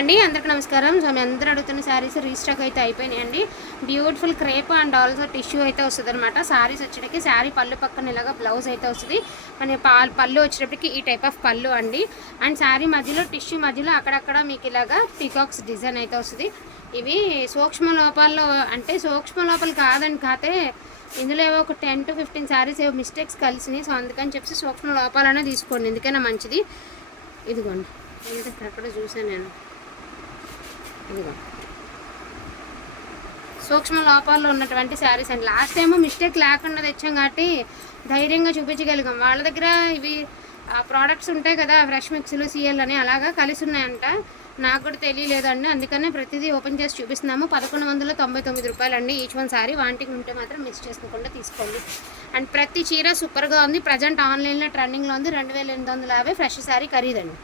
అండి అందరికి నమస్కారం. సో మీ అందరూ అడుగుతున్న శారీస్ రీస్టాక్ అయితే అయిపోయినాయండి. Beautiful crepe and also tissue అయితే వస్తుంది అనమాట శారీస్ వచ్చేటకి శారీ పళ్ళు పక్కన ఇలాగా బ్లౌజ్ అయితే వస్తుంది. మన పళ్ళు వచ్చేటప్పటికి ఈ టైప్ ఆఫ్ పళ్ళు అండి. అండ్ శారీ మధ్యలో టిష్యూ మధ్యలో అక్కడక్కడ మీకు ఇలాగా పీకాక్స్ డిజైన్ అయితే వస్తుంది. ఇవి సూక్ష్మ లోపాల్లో అంటే సూక్ష్మ లోపాలు కాదండి కాతే ఇందులో ఏవో ఒక టెన్ టు ఫిఫ్టీన్ శారీస్ ఏవో మిస్టేక్స్ కలిసినాయి. సో అందుకని చెప్పి సూక్ష్మ లోపాలనే తీసుకోండి. ఎందుకైనా మంచిది. ఇదిగోండి. ఎందుకంటే అక్కడ చూసాను నేను. ఇదిగో. సూక్ష్మ లోపాల్లో ఉన్నటువంటి శారీస్ అండి. లాస్ట్ టైం మిస్టేక్ లేకుండా తెచ్చాం కాబట్టి ధైర్యంగా చూపించగలిగాం. వాళ్ళ దగ్గర ఇవి ప్రోడక్ట్స్ ఉంటాయి కదా ఫ్రెష్ మిక్స్లు సీఎల్ అని అలాగా కలిసి ఉన్నాయంట. నాకు కూడా తెలియలేదండి. అందుకనే ప్రతిదీ ఓపెన్ చేసి చూపిస్తున్నాము. పదకొండు వందల తొంభై తొమ్మిది రూపాయలు అండి ఈచ్ వన్ సారీ వాంటింగ్ ఉంటే మాత్రం మిస్ చేసుకోకుండా తీసుకోండి. అండ్ ప్రతి చీర సూపర్గా ఉంది. ప్రజెంట్ ఆన్లైన్లో ట్రెండింగ్లో ఉంది. రెండు వేల ఎనిమిది వందల యాభై ఫ్రెష్ శారీ ఖరీదండి.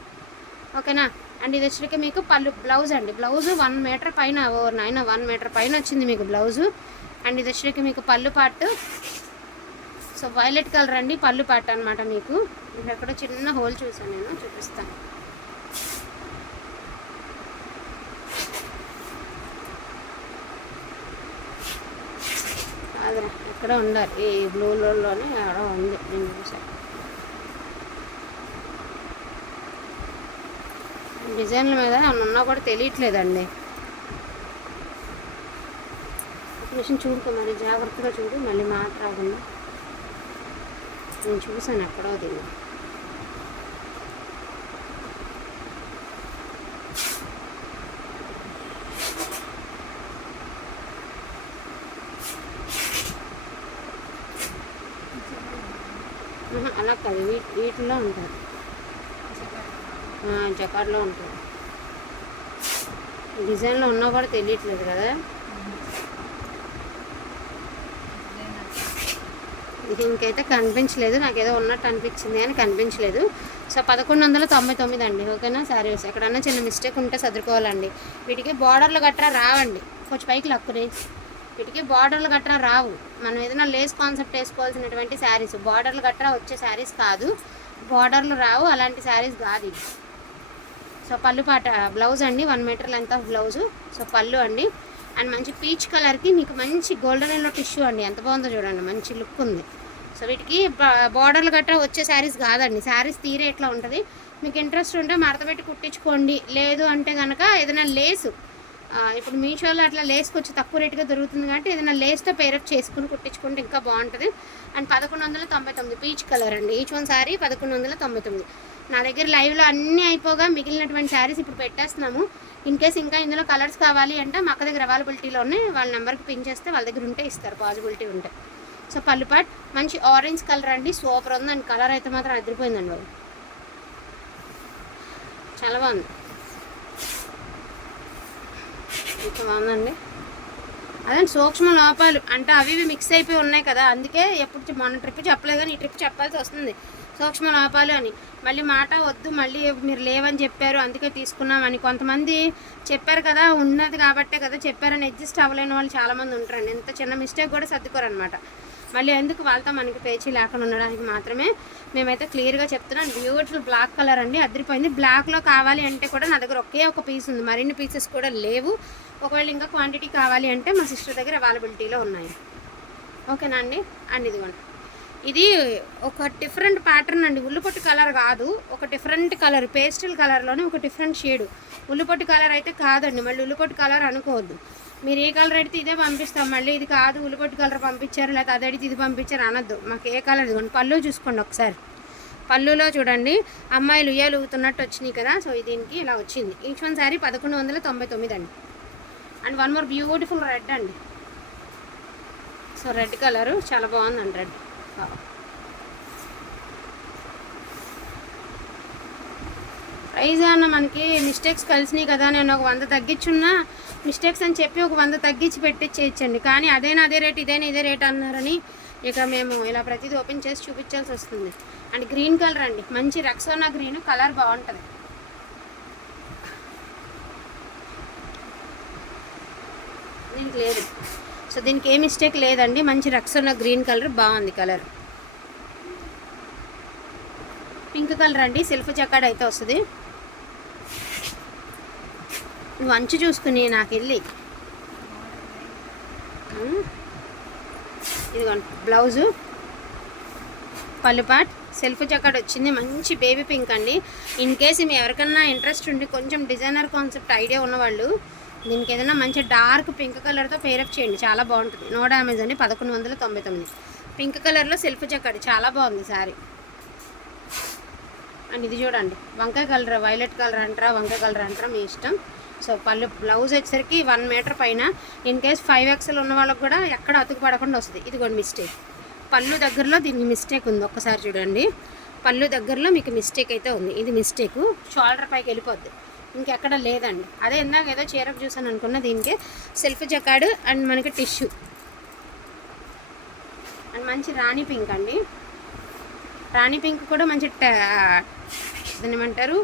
ఓకేనా అండ్ ఇది వచ్చరికి మీకు పళ్ళు బ్లౌజ్ అండి. బ్లౌజ్ వన్ మీటర్ పైన ఓ నైన్ వన్ మీటర్ పైన వచ్చింది మీకు బ్లౌజు. అండ్ ఇది వచ్చరికి మీకు పళ్ళు పాటు. సో వైలెట్ కలర్ అండి పళ్ళు పాట అనమాట మీకు. ఇక్కడ ఎక్కడో చిన్న హోల్ చూసాను నేను చూపిస్తాను. అదే ఇక్కడ ఉండాలి. ఈ బ్లూలోనే అక్కడ ఉంది. నేను చూసాను డిజైన్ల మీద ఏమన్నా ఉన్నా కూడా తెలియట్లేదండి. ఒక చూడుకో మరి జాగ్రత్తగా చూడు మళ్ళీ మాట రాకుండా నేను చూసాను ఎక్కడో దీన్ని ఆహా, అలా కాదు వీటి వీటిలో ఉంటారు జకార్డ్లో ఉంటుంది. డిజైన్లో ఉన్నా కూడా తెలియట్లేదు కదా? ఇంకైతే కనిపించలేదు. నాకు ఏదో ఉన్నట్టు అనిపించింది అని కనిపించలేదు. సో పదకొండు వందల తొంభై తొమ్మిది అండి. ఓకేనా? శారీస్ ఎక్కడన్నా చిన్న మిస్టేక్ ఉంటే సర్దుకోవాలండి. వీటికి బార్డర్లు గట్రా రావండి. కొంచెం పైకి లక్కురే. వీటికి బార్డర్లు గట్రా రావు. మనం ఏదైనా లేస్ కాన్సెప్ట్ వేసుకోవాల్సినటువంటి శారీస్ బార్డర్లు గట్రా వచ్చే శారీస్ కాదు. బార్డర్లు రావు. అలాంటి శారీస్ కాదు ఇవి. సో పళ్ళు పాట బ్లౌజ్ అండి one metre length of blouse. So పళ్ళు అండి. అండ్ మంచి పీచ్ కలర్కి మీకు మంచి గోల్డెన్ ఎల్లో టిష్యూ అండి. ఎంత బాగుందో చూడండి మంచి లుక్ ఉంది. సో వీటికి బార్డర్లు గట్రా వచ్చే శారీస్ కాదండి. శారీస్ తీరే ఎట్లా ఉంటుంది. మీకు ఇంట్రెస్ట్ ఉంటే మడతపెట్టి కుట్టించుకోండి. లేదు అంటే కనుక ఏదైనా లేసు. ఇప్పుడు మీషోలో అట్లా లేస్కి వచ్చి తక్కువ రేటుగా దొరుకుతుంది కాబట్టి ఏదైనా లేస్తో పేరప్ చేసుకుని కుట్టించుకుంటే ఇంకా బాగుంటుంది. అండ్ పదకొండు వందల తొంభై తొమ్మిది పీచ్ కలర్ అండి. ఈచ్ వన్ శారీ పదకొండు వందల తొంభై తొమ్మిది. నా దగ్గర లైవ్లో అన్నీ అయిపోగా మిగిలినటువంటి శారీస్ ఇప్పుడు పెట్టేస్తున్నాము. ఇన్ కేస్ ఇంకా ఇందులో కలర్స్ కావాలి అంటే మా అక్క దగ్గర అవైలబిలిటీలో ఉన్నాయి. వాళ్ళ నెంబర్కి పిన్ చేస్తే వాళ్ళ దగ్గర ఉంటే ఇస్తారు. పాసిబిలిటీ ఉంటే. సో పల్లుపాట్ మంచి ఆరెంజ్ కలర్ అండి. సూపర్ ఉంది అండ్ కలర్ అయితే మాత్రం అదిరిపోయిందండి బాబు. చాలా బాగుంది. ఇంత బాగుందండి. అదే సూక్ష్మ లోపాలు అంటే అవి ఇవి మిక్స్ అయిపోయి ఉన్నాయి కదా అందుకే ఎప్పుడు చె- మొన్న ట్రిప్ చెప్పలేదు కానీ ఈ ట్రిప్ చెప్పాల్సి వస్తుంది. సూక్ష్మ లోపాలు అని. మళ్ళీ మాట వద్దు మళ్ళీ మీరు లేవని చెప్పారు అందుకే తీసుకున్నామని. కొంతమంది చెప్పారు కదా ఉన్నది కాబట్టే కదా చెప్పారని అడ్జస్ట్ అవ్వలేని వాళ్ళు చాలామంది ఉంటారండి. ఎంత చిన్న మిస్టేక్ కూడా సర్దుకోరనమాట మళ్ళీ ఎందుకు వాళ్ళతో మనకి పేచీ లేకుండా ఉండడానికి మాత్రమే మేమైతే క్లియర్గా చెప్తున్నాం. బ్యూటిఫుల్ బ్లాక్ కలర్ అండి అదిరిపోయింది. బ్లాక్లో కావాలి అంటే కూడా నా దగ్గర ఒకే ఒక పీస్ ఉంది. మరిన్ని పీసెస్ కూడా లేవు. ఒకవేళ ఇంకా క్వాంటిటీ కావాలి అంటే మా సిస్టర్ దగ్గర అవైలబిలిటీలో ఉన్నాయి. ఓకేనా అండి? అండ్ ఇదిగోండి. ఇది ఒక డిఫరెంట్ ప్యాటర్న్ అండి. ఉల్లిపొట్టు కలర్ కాదు. ఒక డిఫరెంట్ కలర్ పేస్టల్ కలర్లోనే ఒక డిఫరెంట్ షేడ్ ఉల్లిపొట్టు కలర్ అయితే కాదండి. మళ్ళీ ఉల్లిపొట్టు కలర్ అనుకోవద్దు. మీరు ఏ కలర్ అడిగితే ఇదే పంపిస్తాం. మళ్ళీ ఇది కాదు ఉల్లిపొట్టు కలర్ పంపించారు లేకపోతే అది అడిగితే ఇది పంపించారు అనొద్దు. మాకు ఏ కలర్ ఇదిగోండి. పళ్ళు చూసుకోండి ఒకసారి. పళ్ళులో చూడండి. అమ్మాయిలు ఉయ్యాలు ఊగుతున్నట్టు వచ్చినాయి కదా. సో దీనికి ఇలా వచ్చింది. ఈచ్ వన్ సారీ పదకొండు వందల తొంభై తొమ్మిది అండి. And one more beautiful red అండి. సో రెడ్ కలరు చాలా బాగుందండి రెడ్. ప్రైజ్ అన్న మనకి మిస్టేక్స్ కలిసినాయి కదా నేను ఒక వంద తగ్గించున్నా. మిస్టేక్స్ అని చెప్పి ఒక వంద తగ్గించి పెట్టించేయచ్చండి కానీ అదేనా అదే రేట్ ఇదేనా ఇదే రేట్ అన్నారని ఇక మేము ఇలా ప్రతిదీ ఓపెన్ చేసి చూపించాల్సి వస్తుంది. అండ్ గ్రీన్ కలర్ అండి. మంచి రక్సోనా గ్రీన్ కలర్ బాగుంటుంది. దీనికి లేదు. సో దీనికి ఏ మిస్టేక్ లేదండి. మంచి రక్షణ గ్రీన్ కలర్ బాగుంది కలర్ పింక్ కలర్ అండి. సెల్ఫ్ జకాడ్ అయితే వస్తుంది. నువ్వు అంచు చూసుకుని నాకు వెళ్ళి. ఉమ్. ఇదిగోండి బ్లౌజు పళ్ళుపాట్. సెల్ఫ్ జకాడ్ వచ్చింది. మంచి బేబీ పింక్ అండి. ఇన్ కేస్ మీ ఎవరికన్నా ఇంట్రెస్ట్ ఉండి కొంచెం డిజైనర్ కాన్సెప్ట్ ఐడియా ఉన్నవాళ్ళు దీనికి ఏదైనా మంచి డార్క్ పింక్ కలర్తో పేరప్ చేయండి. చాలా బాగుంటుంది. నో డ్యామేజ్ అండి పదకొండు వందల తొంభై తొమ్మిది. పింక్ కలర్లో సెల్ఫ్ జకాట్ చాలా బాగుంది సారీ. అండ్ ఇది చూడండి. వంకాయ కలర్ వైలెట్ కలర్ అంటారా వంకాయ కలర్ అంటారా మీ ఇష్టం. సో పళ్ళు బ్లౌజ్ వచ్చేసరికి వన్ మీటర్ పైన. ఇన్ కేస్ ఫైవ్ ఎక్స్ఎల్ ఉన్న వాళ్ళకి కూడా ఎక్కడ అతుకు పడకుండా వస్తుంది. ఇదిగోండి మిస్టేక్. పళ్ళు దగ్గరలో దీనికి మిస్టేక్ ఉంది. ఒక్కసారి చూడండి. పళ్ళు దగ్గరలో మీకు మిస్టేక్ అయితే ఉంది. ఇది మిస్టేక్. షోల్డర్ పైకి వెళ్ళిపోద్ది. ఇంకెక్కడ లేదండి. అదే ఇందాక ఏదో చీరకు చూసాను అనుకున్న దీనికి. సెల్ఫ్ జకాడు అండ్ మనకి టిష్యూ అండ్ మంచి రాణి పింక్ అండి. రాణి పింక్ కూడా మంచి ఏమంటారు?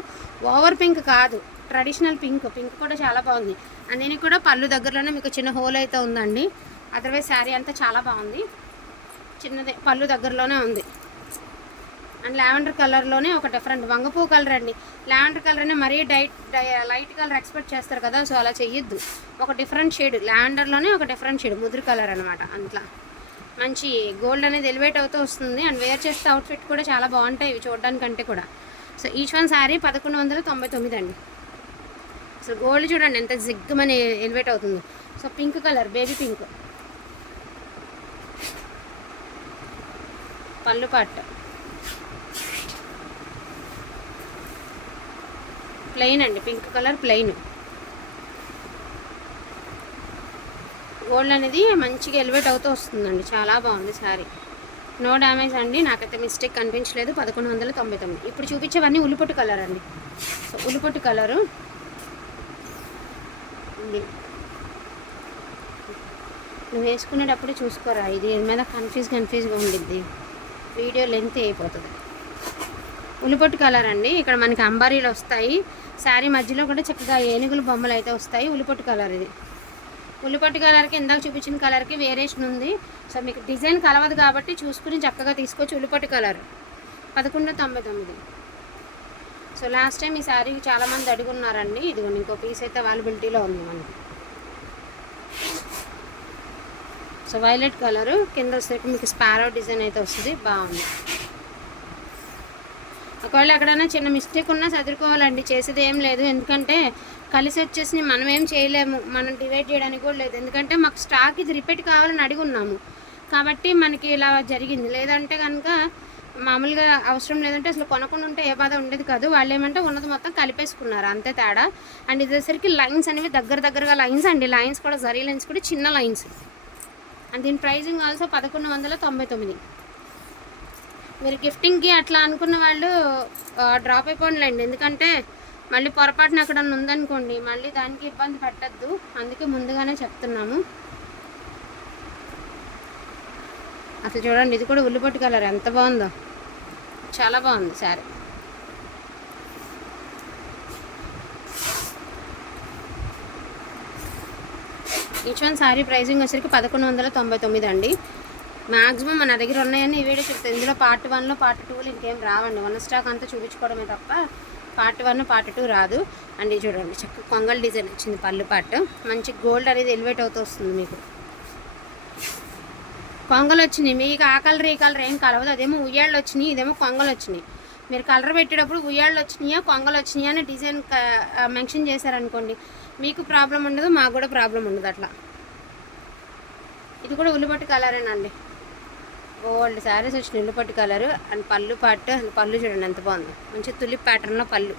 ఓవర్ పింక్ కాదు. ట్రెడిషనల్ పింక్ పింక్ కూడా చాలా బాగుంది. అండ్ దీనికి కూడా పళ్ళు దగ్గరలోనే మీకు చిన్న హోల్ అయితే ఉందండి. అదర్వైజ్ శారీ అంతా చాలా బాగుంది. చిన్నదే పళ్ళు దగ్గరలోనే ఉంది. అండ్ లావెండర్ కలర్లోనే ఒక డిఫరెంట్ వంగపూ కలర్ అండి. లావెండర్ కలర్ అనే మరీ డైట్ డై లైట్ కలర్ ఎక్స్పెక్ట్ చేస్తారు కదా సో అలా చెయ్యొద్దు. ఒక డిఫరెంట్ షేడ్ లావెండర్లోనే ఒక డిఫరెంట్ షేడ్ ముదురు కలర్ అనమాట అట్లా. మంచి గోల్డ్ అనేది ఎలివేట్ అవుతూ వస్తుంది అండ్ వేర్ చేస్తే అవుట్ఫిట్ కూడా చాలా బాగుంటాయి ఇవి చూడడానికంటే కూడా. సో ఈచ్ వన్ శారీ పదకొండు వందల తొంభై తొమ్మిది అండి. అసలు గోల్డ్ చూడండి ఎంత జిగ్గమని ఎలివేట్ అవుతుందో. So pink colour baby pink పళ్ళు పట్టు ప్లెయిన్ అండి పింక్ కలర్ ప్లెయిన్. గోల్డ్ అనేది మంచిగా ఎలివేట్ అవుతూ వస్తుందండి చాలా బాగుంది శారీ. నో డ్యామేజ్ అండి నాకైతే మిస్టేక్ కనిపించలేదు పదకొండు వందల తొంభై తొమ్మిది. ఇప్పుడు చూపించేవన్నీ ఉల్లిపొట్టు కలర్ అండి. సో ఉల్లిపొట్టు కలరు. నువ్వు వేసుకునేటప్పుడు చూసుకోరా ఇది దీని మీద కన్ఫ్యూజ్ కన్ఫ్యూజ్గా ఉండిద్ది. వీడియో లెంత్ అయిపోతుంది. ఉల్లిపొట్టు కలర్ అండి. ఇక్కడ మనకి అంబారీలు వస్తాయి. శారీ మధ్యలో కూడా చక్కగా ఏనుగుల బొమ్మలు అయితే వస్తాయి. ఉల్లిపొట్టు కలర్ ఇది. ఉల్లిపొట్టు కలర్కి ఇందాక చూపించిన కలర్కి వేరియేషన్ ఉంది. సో మీకు డిజైన్ కలవదు కాబట్టి చూసుకుని చక్కగా తీసుకోవచ్చు ఉల్లిపొట్టు కలర్. పదకొండు తొంభై తొమ్మిది. సో లాస్ట్ టైం ఈ శారీ చాలామంది అడుగున్నారండి. ఇదిగో ఇంకో పీస్ అయితే అవైలబిలిటీలో ఉంది మనకి. So violet colour. కింద వచ్చేసరికి మీకు స్పారో డిజైన్ అయితే వస్తుంది. బాగుంది. ఒకవేళ ఎక్కడైనా చిన్న మిస్టేక్ ఉన్నా చదువుకోవాలండి చేసేది ఏం లేదు. ఎందుకంటే కలిసి వచ్చేసి మనం ఏం చేయలేము. మనం డివైడ్ చేయడానికి కూడా లేదు. ఎందుకంటే మాకు స్టాక్ ఇది రిపీట్ కావాలని అడిగి ఉన్నాము కాబట్టి మనకి ఇలా జరిగింది. లేదంటే కనుక మామూలుగా అవసరం లేదంటే అసలు కొనకుండా ఉంటే ఏ బాధ ఉండేది కాదు. వాళ్ళు ఏమంటే ఉన్నది మొత్తం కలిపేసుకున్నారు. అంతే తేడా. అండ్ ఇదేసరికి లైన్స్ అనేవి దగ్గర దగ్గరగా లైన్స్ అండి. లైన్స్ కూడా జరీ లైన్స్ కూడా చిన్న లైన్స్. అండ్ దీని ప్రైజింగ్ ఆల్సో పదకొండు వందల తొంభై తొమ్మిది. మీరు గిఫ్టింగ్కి అట్లా అనుకున్న వాళ్ళు డ్రాప్ అయిపోండిలేండి. ఎందుకంటే మళ్ళీ పొరపాటున ఎక్కడన్నా ఉందనుకోండి మళ్ళీ దానికి ఇబ్బంది పట్టద్దు. అందుకే ముందుగానే చెప్తున్నాము అసలు చూడండి ఇది కూడా ఉల్లిపొట్టు కలర్. ఎంత బాగుందో. చాలా బాగుంది sari each one sari pricing వచ్చరికి పదకొండు వందల తొంభై తొమ్మిది అండి. మ్యాక్సిమం మన దగ్గర ఉన్నాయని ఈ వీడియో చెప్తాను ఇందులో పార్ట్ వన్లో పార్ట్ టూలో ఇంకేం రావండి. వన్ స్టాక్ అంతా చూపించుకోవడమే తప్ప పార్ట్ వన్ పార్ట్ టూ రాదు. అండి చూడండి చక్క కొంగల్ డిజైన్ వచ్చింది పళ్ళు పార్ట్ మంచి గోల్డ్ అనేది ఎలివేట్ అవుతూ వస్తుంది మీకు. కొంగలు వచ్చినాయి. మీకు ఆ కలర్ ఈ కలర్ ఏం కలవదు. అదేమో ఉయ్యాళ్ళు వచ్చినాయి ఇదేమో కొంగలు వచ్చినాయి. మీరు కలర్ పెట్టేటప్పుడు ఉయ్యాళ్ళు వచ్చినాయా కొంగలు వచ్చినాయా అని డిజైన్ మెన్షన్ చేశారనుకోండి మీకు ప్రాబ్లం ఉండదు మాకు కూడా ప్రాబ్లం ఉండదు అట్లా. ఇది కూడా ఉల్లిపట్టు కలరేనండి గోల్డ్ శారీస్ వచ్చి నిండు పట్టు కలరు అండ్ పళ్ళు పట్టు అండ్ పళ్ళు చూడండి ఎంత బాగుంది. మంచి తులిప్ ప్యాటర్న్లో పళ్ళు.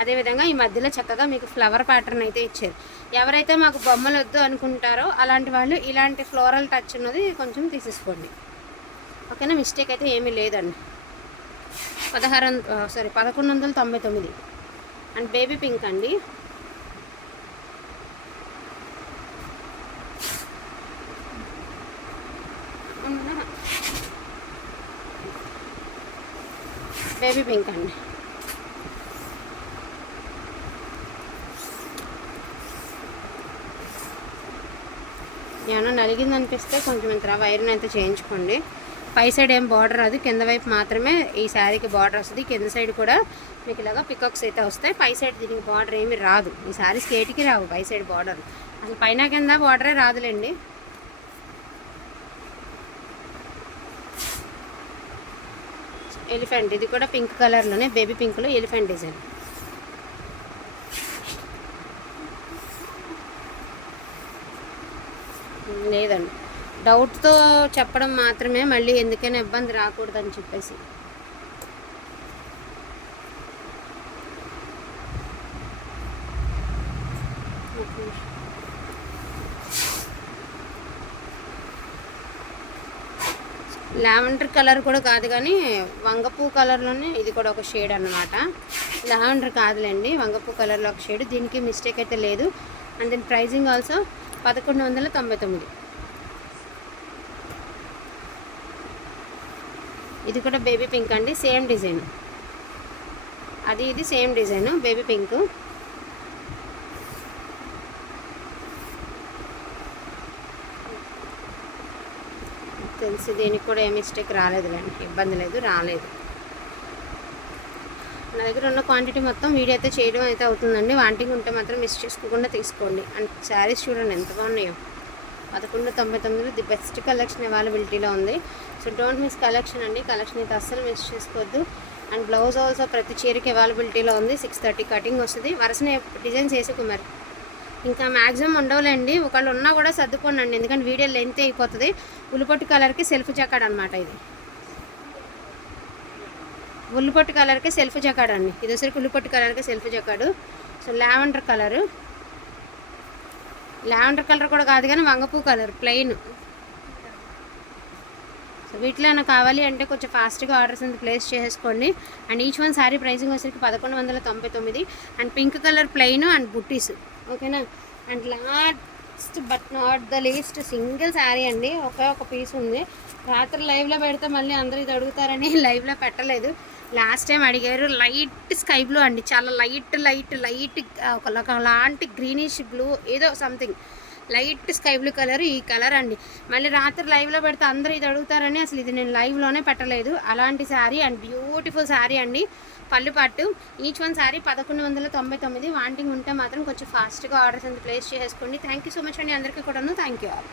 అదేవిధంగా ఈ మధ్యలో చక్కగా మీకు ఫ్లవర్ ప్యాటర్న్ అయితే ఇచ్చారు. ఎవరైతే మాకు బొమ్మలు వద్దు అనుకుంటారో అలాంటి వాళ్ళు ఇలాంటి ఫ్లోరల్ టచ్ ఉన్నది కొంచెం తీసేసుకోండి. ఓకేనా? మిస్టేక్ అయితే ఏమీ లేదండి. పదహారు సారీ పదకొండు వందల తొంభై తొమ్మిది. అండ్ బేబీ పింక్ అండి. బేబీ పింక్ అండి. ఏమన్నా నలిగింది అనిపిస్తే కొంచెం ఇంత వైర్ని అయితే చేయించుకోండి. పై సైడ్ ఏం బార్డర్ రాదు కింద వైపు మాత్రమే ఈ శారీకి బార్డర్ వస్తుంది. కింద సైడ్ కూడా మీకు ఇలాగా పికాక్స్ అయితే వస్తాయి. పై సైడ్ దీనికి బార్డర్ ఏమి రాదు. ఈ శారీ స్కేట్కి రావు పై సైడ్ బార్డర్ అసలు పైన కింద బార్డరే రాదులేండి. ఎలిఫెంట్. ఇది కూడా పింక్ కలర్లోనే బేబీ పింక్లో ఎలిఫెంట్ డిజైన్. లేదండి. డౌట్తో చెప్పడం మాత్రమే మళ్ళీ ఎందుకైనా ఇబ్బంది రాకూడదని చెప్పేసి. లావెండర్ కలర్ కూడా కాదు కానీ వంగపూ కలర్లోనే ఇది కూడా ఒక షేడ్ అన్నమాట. లావెండర్ కాదులేండి వంగపూ కలర్లో ఒక షేడ్. దీనికి మిస్టేక్ అయితే లేదు. అండ్ దీని ప్రైజింగ్ ఆల్సో పదకొండు వందల తొంభై తొమ్మిది. ఇది కూడా బేబీ పింక్ అండి సేమ్ డిజైన్ అది ఇది సేమ్ డిజైన్ బేబీ పింక్ తెలిసి దీనికి కూడా ఏ మిస్టేక్ రాలేదులేండి. ఇబ్బంది లేదు రాలేదు. నా దగ్గర ఉన్న క్వాంటిటీ మొత్తం వీడియో అయితే చేయడం అయితే అవుతుందండి. వాంటింగ్ ఉంటే మాత్రం మిస్ చేసుకోకుండా తీసుకోండి. అండ్ శారీస్ చూడండి ఎంత బాగున్నాయో. పదకొండు తొంభై తొమ్మిదిలో ది బెస్ట్ కలెక్షన్ అవైలబిలిటీలో ఉంది. సో డోంట్ మిస్ కలెక్షన్ అండి. కలెక్షన్ అయితే అస్సలు మిస్ చేసుకోవద్దు. అండ్ బ్లౌజ్ ఆల్సో ప్రతి చీరకి అవైలబిలిటీలో ఉంది. సిక్స్ థర్టీ కటింగ్ వస్తుంది. వరుసనే డిజైన్స్ వేసుకో మరి. ఇంకా మ్యాక్సిమం ఉండవులేండి. ఒకళ్ళు ఉన్నా కూడా సర్దుకోనండి. ఎందుకంటే వీడియో లెంత్ అయిపోతుంది. ఉల్లిపొట్టు కలర్కి సెల్ఫ్ జకాడ్ అనమాట ఇది. ఉల్లిపొట్టు కలర్కి సెల్ఫ్ జకాడ్ అండి. ఇది వచ్చరికి ఉల్లిపొట్టు కలర్కి self jacquard so lavender colour lavender colour కూడా కాదు కానీ వంగపూ కలర్ ప్లెయిన్ సో వీటిలో ఏమైనా కావాలి అంటే కొంచెం ఫాస్ట్గా ఆర్డర్స్ అనేది ప్లేస్ చేసుకోండి. And each one sari pricing వచ్చరికి పదకొండు వందల తొంభై తొమ్మిది. And pink colour plain and బుట్టీస్ ఓకేనా? And last but not the least single sari అండి. ఒకే ఒక పీస్ ఉంది. రాత్రి లైవ్లో పెడితే మళ్ళీ అందరూ ఇది అడుగుతారని లైవ్లో పెట్టలేదు. లాస్ట్ టైం అడిగారు లైట్ స్కై బ్లూ అండి. చాలా లైట్ లైట్ లైట్ ఒక లాంటి గ్రీనిష్ బ్లూ ఏదో something light sky blue colour ఈ కలర్ అండి. మళ్ళీ రాత్రి లైవ్లో పెడితే అందరూ ఇది అడుగుతారని అసలు ఇది నేను లైవ్లోనే పెట్టలేదు. అలాంటి శారీ అండ్ బ్యూటిఫుల్ శారీ అండి. పళ్ళు పట్టు. ఈచ్ వన్ సారీ పదకొండు వందల తొంభై తొమ్మిది. వాంటింగ్ ఉంటే మాత్రం కొంచెం ఫాస్ట్గా ఆర్డర్స్ అంత ప్లేస్ చేసుకోండి థ్యాంక్ యూ సో మచ్ అండి అందరికీ కూడాను. Thank you all